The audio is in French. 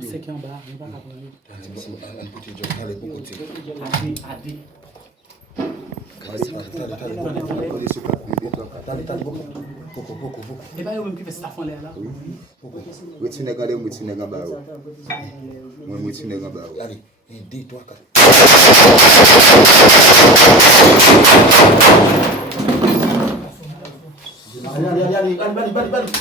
C'est qui en bas, on va pas et bien, on peut faire ça là. Oui, tu n'es pas là, oui, tu n'es pas là. Oui, tu n'es pas là. Allez, 2, 3, 4. Allez, Bali.